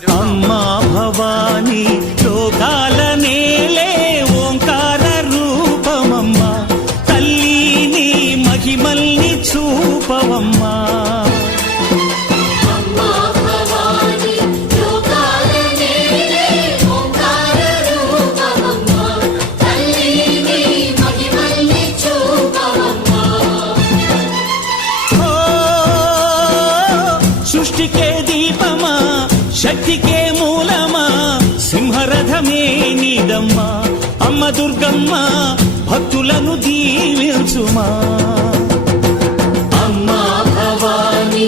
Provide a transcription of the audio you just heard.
అమ్మా భవాని లోకాల నేలే ఓంకార రూపమమ్మా, తల్లిని మహిమల్ని చూపవమ్మా. సృష్టికే దీపమా, శక్తికే మూలమా, సింహరథమే నీదమ్మా. అమ్మ దుర్గమ్మ భక్తులను దీవించుమా. అమ్మా భవాని